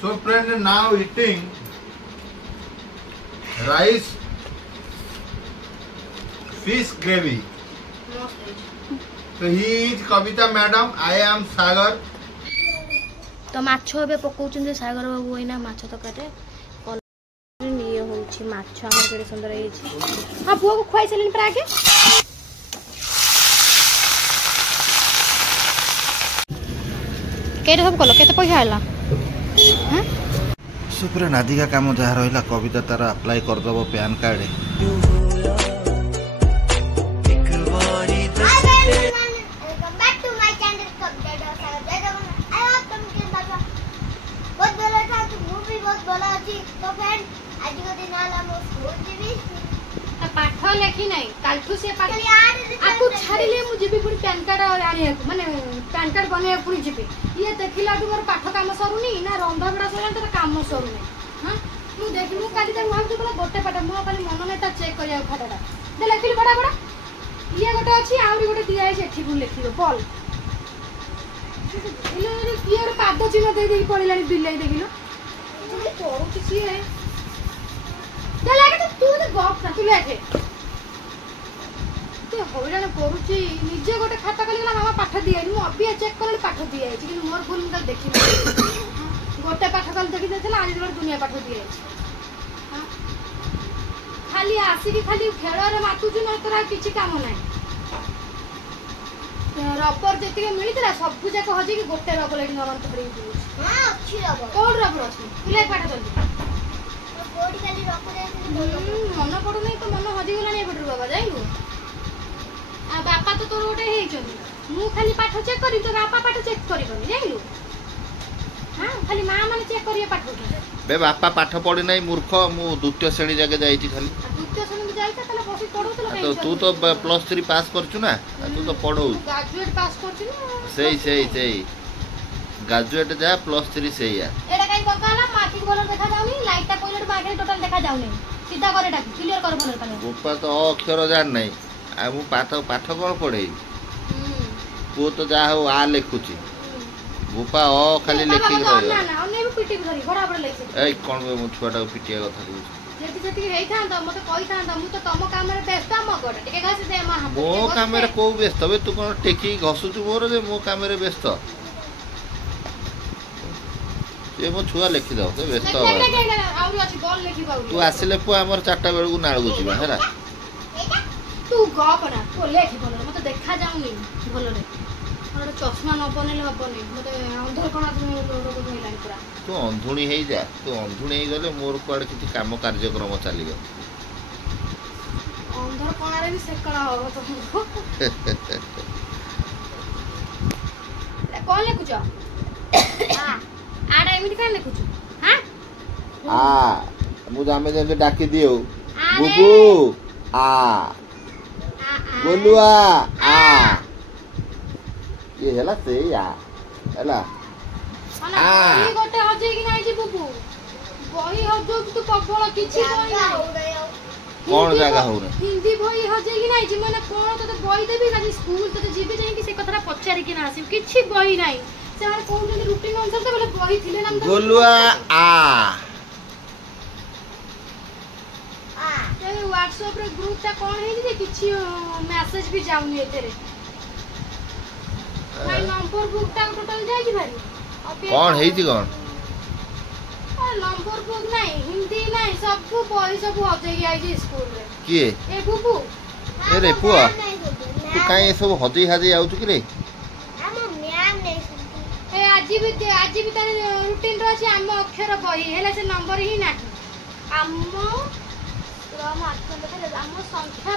So friend, now eating rice fish gravy. So he is Kavita madam, I am Sagar. तो माछ ए पकाउछन सागर बाबू एना माछ तकाटे ये होछि माछ हमर केडे सुंदर हेछि। हां बुआ को खुआई चलिन पर आगे केडे सब कलो केते पैसा हला हां सुपर नादिका काम जहा रहला कविता तार अप्लाई कर दबो पैन कार्ड। पाठ लेखी नहीं कालठू से पाठ आकु छाड़िले मु जीबी पुनी पैन कार्ड आनी माने पैन कार्ड बने पुनी जीबी ये देखिला तू मोर पाठ काम सरुनी ना रंधा बडा सरण त काम सरुनी। हां मु देखि मु काली त भाव तू गोटे पाठ मो खाली मन नै त चेक करिया खाटाटा दे लेखिल बडा बडा ये गोटे अछि आउरी गोटे दिया है एठी पुनी लेखिबो बॉल इले कियर पाद चिन्ह दे दे पड़िलानी बिलाई देखिलो तू पड़ो किसी है दे लागे तू तो गप ना तू लेखे ते होइरान पड़ुची निजे गोटे खाता कली मामा पाठ दिया मु अभी चेक करले पाठ दिया है कि मोर भूल मुल देखि गोटे पाठ कल देखि देथला आज मोर दुनिया पाठ दिया है खाली आसी की खाली खेल रे मातु छु न तोरा किछि काम नै रबर जेतिके मिलितरा सब जाक हजे कि गोटे रबर लेकिन नरंत पड़ी हां अच्छी रबर कोन रबर अछि ले पाठ जल्दी कोडी खाली रबर मन पडु नै तो मन हजी गलानी एबडर बाबा जाइनु आ बापा तो तोर ओटे हेइ छथि मु खाली पाठ चेक करी तो बापा पाठ चेक करिबनी जाइनु हां खाली मां माने चेक करिए पाठ बे बापा पाठ पढि नै मूर्ख मु द्वितीय श्रेणी जाके जाईची खाली द्वितीय श्रेणी जाई त तला बसी पढौ तो तू तो +3 पास करछु ना तू तो पढौ ग्रेजुएट पास करछु ना सही ग्रेजुएट जा +3 सही या एडा काई बकाला मार्किंग बोलर देखा जाउनी लाइट ता कोइले मार्किंग टोटल देखा जाउनी सीधा करे डाक क्लियर कर बोलर तने गोपा तो अक्षर जान नै आ मु पाठ कोन पढै वो तो जा हो आ लेखुची गोपा ओ खाली लेखि रही ना ना ओने भी पिटी धरी बराबर लेखि ए कोन मु छुआटा पिटिया कथा कहू जेति हेइ थांदा मते कहि थांदा मु तो तम काम रे व्यस्त म गड टिके घास दे म मो काम रे को व्यस्त बे तू कोन टेकी घसुचु मोर जे मो काम रे व्यस्त ये मो छुआ लेखि दो तो व्यस्त आउरी अछि बॉल लेखि बाउ तू आसिले पु हमर 4टा बेल को नाळ गुचिबा हेला तू गपना तो लेखि बोल मते देखा जाउनी भलो रे मोर चश्मा न बनेले हबनी मते अंधर कोना रोग होइलानी पूरा तू अंधुणी हेइ जा तू अंधुणी हेइ गले मोर कोड किछि काम कार्यक्रम चालिगो अंधर कोना रे भी सेकड़ा हो तो कोन लेखु छ हां आडा एमिति कान लेखु छ हां आ मु जामे जे डाकी दियो बुबू आ गोलुआ आ ये हला से या हला आ ई गोटे हजे कि नाही जी बुबू बही हजो तू पबळ किछि नाही कोन जगह हो रे हिंदी बही हजे कि नाही जी माने कोन त बही देबी ना स्कूल त जीबे जाई कि से कथरा पचारि कि ना आसी किछि बही नाही से माने कोन जदी रूटीन अनुसार त बोले बही थिले ना गोलुआ आ ए व्हाट्सएप रे ग्रुप ता कोन हेइ जे किछि मैसेज भी जाउनी एतरे भाई नंबर बुक ता टोटल जाई कि भाई कोन हेइ छी कोन नंबर बुक नाही हिंदी नाही सब बही सब हजे गई जे स्कूल रे के ए बुबू ए रे पुआ तू काई सब हजे हजे आउछु कि रे हम मैम नहीं ए आज भी तार रूटीन रो छी हम अक्षर बही हेला से नंबर ही नाही हम राम आत्मा देखा हम संख्या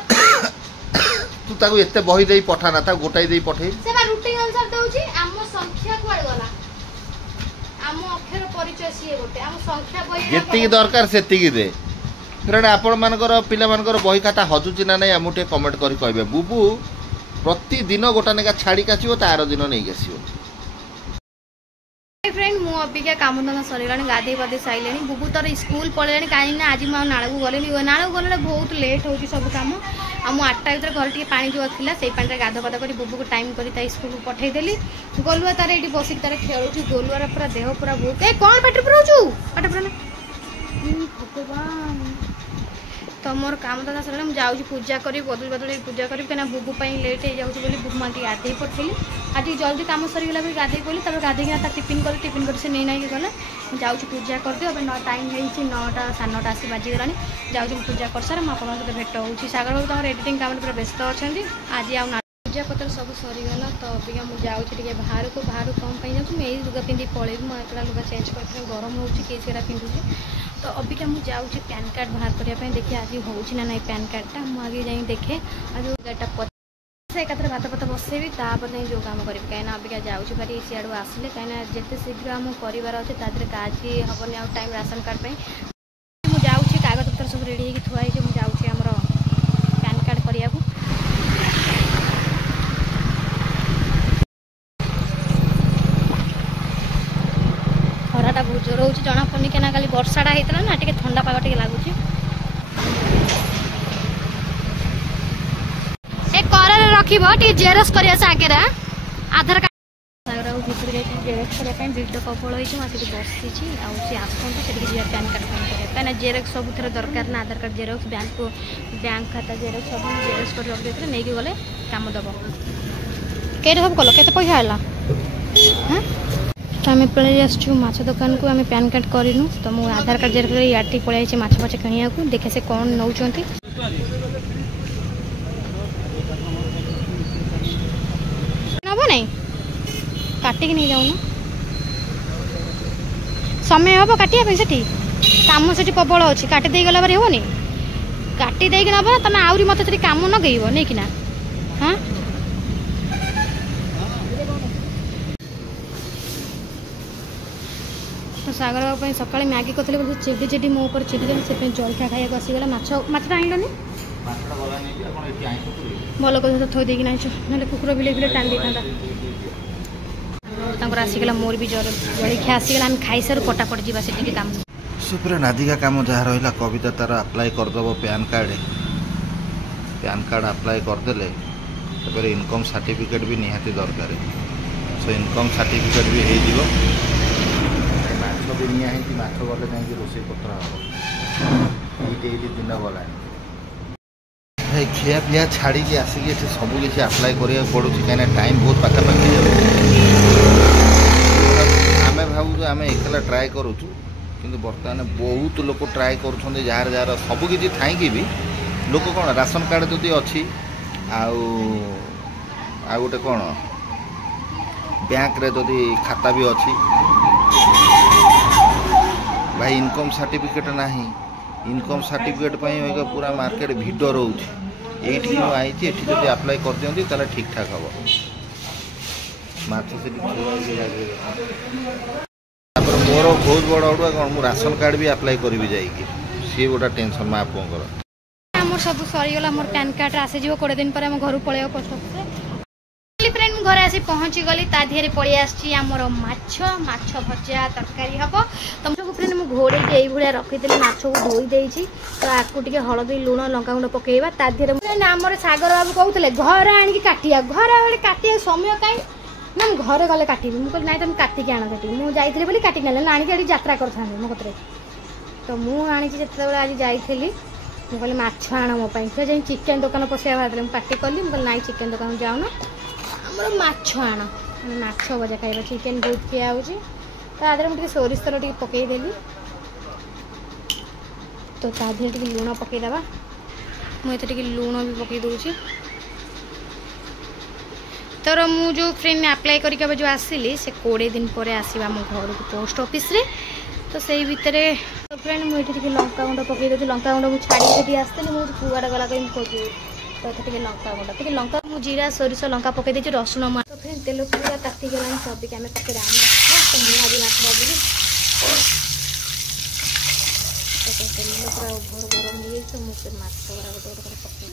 तू ताको एते बही देई पठाना ता गोटाई देई पठेई से बा रूटीन अनुसार दउची हम संख्या कोड गला हम अक्षर परिचय सी गोटे हम संख्या बही जेतिकी दरकार सेतिकी दे फ्रेंड आपण मानकर पिला मानकर बही खाता हजुची ना नै हमु टे कमेंट करी कहबे बुबू प्रति दिन गोटा नेका छाडी काचियो तार दिन नै गेसियो फ्रेंड मु अबिका काम धंदा सरीलानी गाधे पाधे साइलेनी बुबू तर स्कूल पळेलानी काई ना आज म नाळगु गलेनी नाळगु गले बहुत लेट होची सब काम आ मु 8टा भीतर घर टी पानी जो था से पानी गाधा गाधा कर बुबू को टाइम कर स्कूल को पठेदेली गोलुआ तार ये बसिक तार खेलुची गोलुआर पूरा देह पूरा बहुत ए कौन पेट पुराऊचु पेट पुरा भगवान तो मोर काम दादा सर मुझे पूजा करी बदल बदल पूजा करी कहीं बुबू लेट हो जाऊँगी बोली बुबू माँ गाधे पठेली आज जल्दी कम सरीगला गाधे पड़ी तब गाधे टिफिन कर से नहीं नाई गले मुझे पूजा करदे अब टाइम हो 9टा 9:30 आसी बाजीगला जाऊँ पूजा कर सारे मुझे सहित भेट हो सागर बाबू तुम एडिटिंग काम पूरा व्यस्त अच्छा आज आ पूजा पत्र सब सरीगला तो अबिका मुझे जाऊँगी बाहर को कम पाई जाऊँ मुझे लुगा पिंधि पलैबी मुझे लुगा चेंज कर गरम होगा पिंधुचे तो अबिका मुझे जाऊँगी पैन कार्ड बाहर करने देखिए आज हो ना पैन कार्डटा मुझे जाए देखे आज गाड़ीटा से एक भात भात बसैबी तापर जो कम करी कहीं अबिका जाऊँगी भारी सियाड़ू आसिले कहीं जिते शीघ्र आम कर अच्छे आज हेनी आ टाइम राशन कार्ड पर मुझे जाऊँगी कागज पत्र सब रेडी होगी थुआई मुझे जाऊँगी आमर पैन कार्ड करने को खराटा बहुत जोर हो जना पड़नी क्या खाली वर्षाटा होता ना टे ठंडा पाग टे लगुच रख जेरक्स कर आगे आधार कार्ड भितर जेरक्स करने भिडियो कफल हो बसी आसतु से पैन कार्ड कहीं जेरक्स सब दरकार ना आधार कार्ड जेरक्स बैंक खाता जेरक्स सब जेरक्स कर रखी नहीं गले कम दब कई सब कल के पैसा है तो आम पलि आसचु माछ दुकान को आम पैन कार्ड करूँ तो मुझे आधार कार्ड जेरक्स याटी पलि माछ फाछ किणा को देखे से कौन नौ नब नहीं काटिक नहीं जाऊन समय हम काटा से कम से प्रबल अच्छी काटिदे गला बारे हेनी काटिद नब तुम आहरी मत कम नगेब नहीं कि हाँ तो सागर बाबू सकाଳେ मैगी करते बोलते चिड़ी चिड़ी मो ऊपर चिड़ी से जलखिया खाया आसीगला माछटा आनलानी भल कर थोड़ी देकी ना ना कुकुर बिले बिले टाणी था आसीगला मोर भी जलखिया आसीगला आम खाई सारू पटापट जावा से काम सुपर नादिका काम जहाँ रहा कविता तार अप्लाई करदेव पैन कार्ड अप्लाई करदे इनकम सर्टिफिकेट भी निहाती दरकार सो इनकम सर्टिफिकेट भी हो माछ भी निहाई माछ गले नहीं रोषे पत्र हम ये दिन गला खिया पिया छाड़ी आसिक सबकि आप्लाय करा पड़ू कहीं टाइम बहुत पाखापाखि आम भावुँ आम एकला ट्राए करूँ कि बर्तमान बहुत लोग ट्राए कर जार जार सबकि थी भी लोक कौन राशन कार्ड जदि अच्छी गोटे कौन बैंक रे जदि खाता भी अच्छी भाई इनकम सर्टिफिकेट नहीं इनकम सर्टिफिकेट पूरा मार्केट भिड़ रोचे ये आई जब अप्लाई कर दिखती ताले ठीक ठाक हम मोर बहुत बड़ अड़ुआ कौन मुझे राशन कार्ड भी अप्लाई करी जाइए सी गोटा टेंशन माँ पुओं सब सरीगला मोर पैन कार्ड आसीज 20 दिन पर घर पलैब पोस्ट ऑफिस फ्रेंड घर आसी पहुँची गली ता देहरे पलि आमर माछ भजा तरकारी हम तुम सब फ्रेंड मुझे घोड़े ये रखी माछ को धोई देती तो आपको टे हलदी लुण लंका गुंड पकेवा ता देहरे आमर सागर बाबू कहते घर आणिक काटिया घर काटिया समय कहीं मैम घरे गले काटी मुझे ना तुम काटिक आण से मुझे जाइए बोली काटिक आनिक यात्रा करता मो कतरे तो मुझे जिते आज जाइली मुझे कहली माछ आण मोपाई जाए चिकेन दुकान पशा बाहर पार्टी कली मुझे ना चिकेन दुकान जाऊन आमर माछ आण माछ भजा खाଇବା चिकेन बहुत खिया हो मुझे सोरिष तेल टे पकईदेली तो तादेह टे लुण पकईदेवा मुझे लुण भी पकई दूची तर मु जो फ्रेंड अप्लाई करके जो आसिली से 20 दिन पर आसवा मो घर को पोस्ट ऑफिस रे तो से भितर तो फ्रेंड मुझे लंका गुंड पकई दूसरी लंका गुंड मुझे छाड़ी आसती मुझे कुआड़े गला कहीं खोजू तो ये लंका गुंड टे लंका मुझे जीरा सोरिष लंका पकई देती रसुण तो फ्रेंड तेल पूरा तातीगला सबके आम तो मुझे आज माछ भाजी तेल पूरा घर गरम हो तो मुझे माछ गोटे गोटे पकई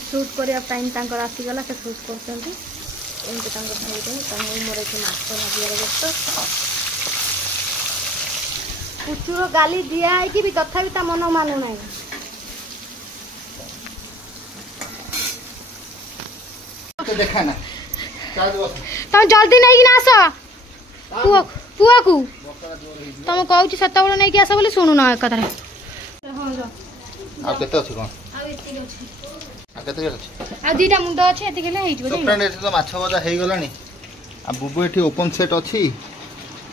सुट करने टाइम आसीगला से सुट करते मोर ये माछ भाजियार व्यस्त प्रचुर गाली दिखाई भी तथापि ता मन मानु ना देखा ना तुम जल्दी नहीं आस पुआ को तुम कहूँ से नहीं आस बोली शुणुन एक दीटा मुंड अच्छे तो माछ भजा हो गला बुबू ये ओपन सेट अच्छी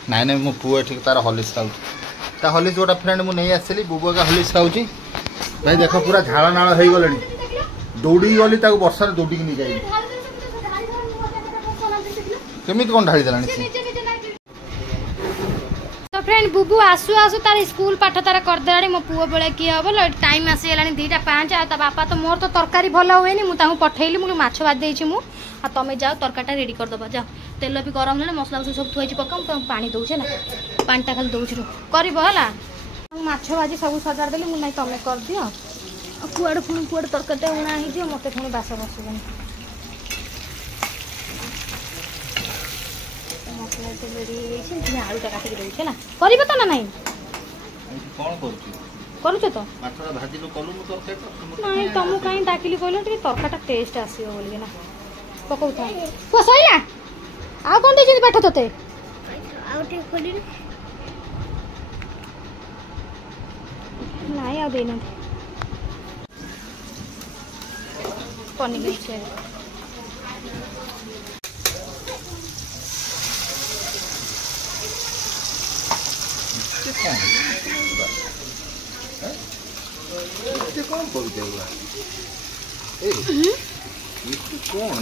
नाई ना मो पुआ ये तार हलिस खाऊँ हलिस गोटा फ्रेंड मुझे आसली बुबू का हलिस खाऊँ भाई देख पूरा झाड़ नाल हो गले दौड़ी गली वर्षा दौड़ी नहीं जाए केमी कौन ढाई देलानी तो फ्रेंड बुबू आसु आसु तार स्कूल पाठ तार करदे मो पुओ बेले किए हम टाइम आसीगला 2:05 आ बापा तो मोर तो तरकारी भल हुए मुझे पठेली मुझे माछ भाज देती मुझे तुम जाओ तरकारी रेडी करदे जाओ तेल भी गरम है मसला सब थुआई पका तुम पानी दौचे ना पानीटा खाली दौर करला माछ भाजी सब सजाड़ देली मुझे तुम कर दियो कुआड़ पुणी कुआड़ तरकारी उणा हो मत पुणी बास बसबनी मसला रेडी आलूटा काटिक दौचे ना कर तो ना नहीं करुच तो नहीं तुमको कहीं डाकिली कहल तरकाटा टेस्ट आसो बोल ना पकौ था सैला आ कौन दे पाठ तोते नहीं आ देना पनीर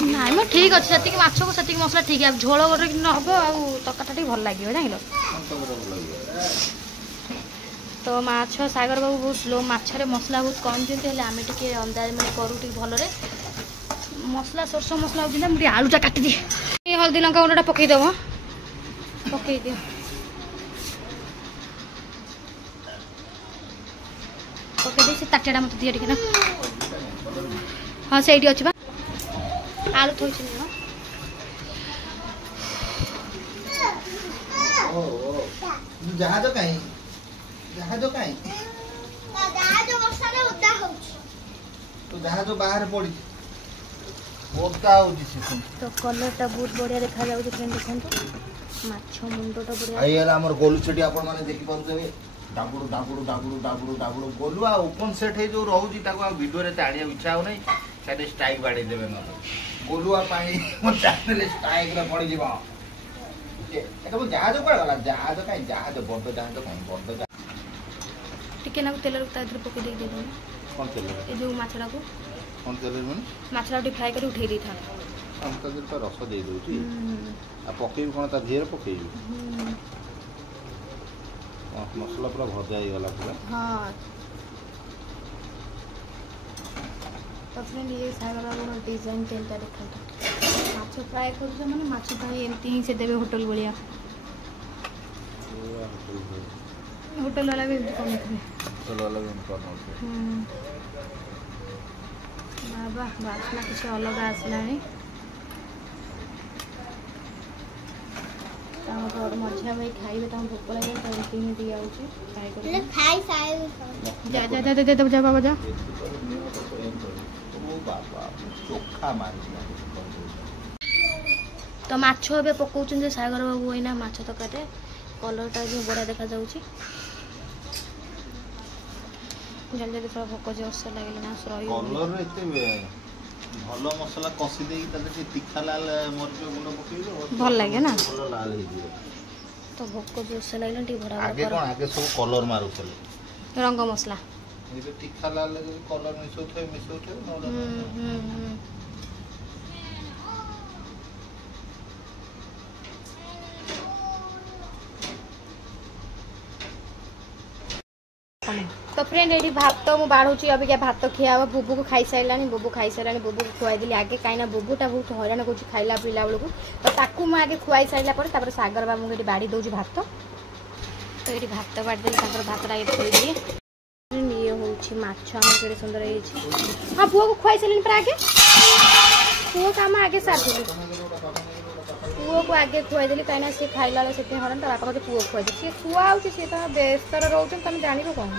नाई मैं ठीक अच्छे से माछ को से मसला ठीक है झोल गोटे हम तरकाटा भल लगे जान तो माछ सागर बाबू बहुत स्लो माछरे मसला बहुत कम दिखते आम टे अंदाज मैंने करूँ भलरे मसला सोरस मसला मुझे आलूटा काटी दिए हल्दी लंका गुंडा पकईदेव पकई दियो पकई से ताटिया मत दिए टे ना हाँ से अच्छी आलू थोड़ी जहाज कहीं जहाज कहीं तो जहाज बाहर पड़ी तो कलरटा बहुत बढ़िया देखा जाउछ फ्रेंड देखंतु माछ मुंडटा बढ़िया आइला हमर गोलू छेटी आपण माने देखि पाउछबे डाबुडू डाबुडू डाबुडू डाबुडू डाबुडू गोलू आ ओपन सेट हे जो रहउजी ताको वीडियो रे ताडिया इच्छा हो नै साडे स्ट्राइक बाडी देबे न गोलुआ पाई मो चैनल स्ट्राइक रे पड़ी जीवा एटा मो जहाज पड़ गला जहाज काई जहाज बड्ड जहाज काई बड्ड टिके ना तेल रे तादर पके दे दे कोन तेल ए जो माछड़ा को कोन तेल रे माछड़ा टी फ्राई कर उठे दी था हम त तो रस दे दोची आ पकेई कोन ता ढेर पकेई मसला पूरा भजा ही गला पूरा हां तो फ्रेंड ये सागर बाबू डिजाइन तेलटा देखा माछ फ्राई कर माने माछ भाई एमती ही से देवे होटल बढ़िया होटल वाला भी कम थे होटल वाला भी कम होते बाबा बासना किसी अलग आसलानी और मझिया भाई खाइबे त भोक लागे त एमती ही दिया होची ट्राई कर खाई साइड जा जा जा जा जा बाबा जा चोखा मार तो माछ ए पकाउछन सागर बाबू एना माछ तकाटे कलरटा भी बड़ा देखा जाउची जल्दी जल्दी थोड़ा भोक जोर से लगे ना रही कलर एते भलो मसला कसी देई त तीखा लाल मरच गुंड पकई भल लागे ना भलो लाल हे दियो तो भोक जोर से लागले टी बड़ा आगे कोन आगे सब कलर मारुछले रंग मसला ये तीखा लाल कलर मिसौथे न तो फ्रेंड ये भात तो मुझे बाढ़ुची अभी क्या भात तो खिया बुबू को खाई सारा बुबू खाई सारा बुबू को खुआई देली आगे कहीं बुबूटा बहुत हईराण कर खाइला पीला बेलू तो ताकू मुझे आगे खुआई सारा सागर बाबू को बाड़ी दूसरी भात तो ये भात बाड़ी देली भातटा ये खोई दिए ये हूँ अच्छी माछ आम केड़े सुंदर है हाँ पुआ को खुआई सारे पर आगे पुआ को आम आगे सारी पुआ को आगे खुआई देली कहीं सी खाइला से हरण तो बापा कहते पुआ खुआई सी छुआ आउे सी तो व्यस्त रोचे तुम जान कौन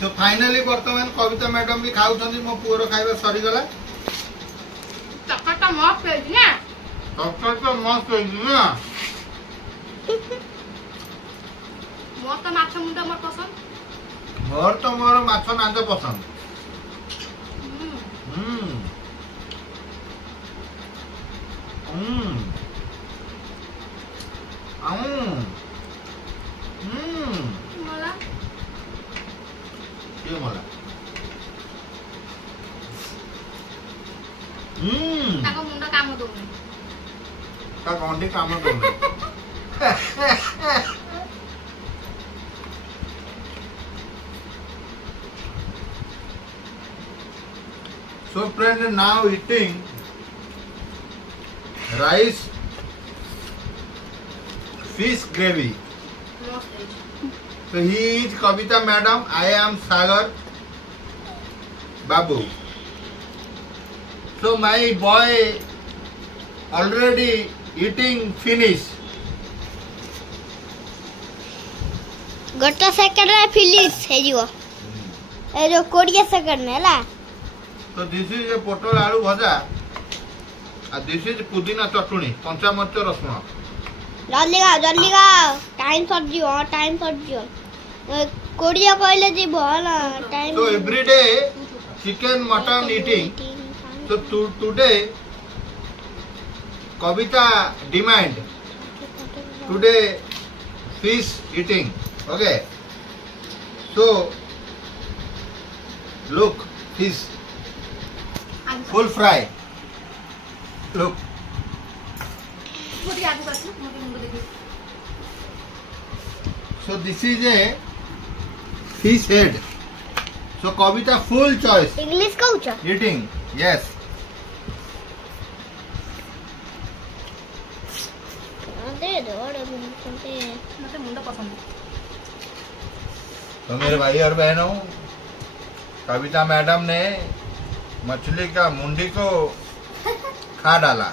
तो फाइनली वर्तमान कविता मैडम भी खाउछंदी मो पुअर खाइबा सरी गला चक्करटा मस्त है ना चक्करटा मस्त है ना मोर तो माछ मुंडा मोर पसंद मोर माछ नांज पसंद मला ये मला ताको मुंडा काम दोने का गंडी काम दोने So friend, now eating rice fish gravy. So he is Kavita madam, I am Sagar Babu. So my boy already eating finish. गोटे सेकंड रे फिनिश हे जीवो ए जो 20 सेकंड में हला तो दिस इज पोटल आलू भजा और दिस इज पुदीना चटनी कंचा मरच रसुण जल्दी का टाइम सर जियो कोड़िया कहले जी भला time So every day chicken mutton eating. So today Kavita demand today fish eating. Okay. So look fish full fry. Look. So this is a fish head. So Kavita full choice English कहूछ eating. Yes. दे दो और मते मुंडा पसंद तो मेरे भाई और बहनों कविता मैडम ने मछली का मुंडी को खा डाला।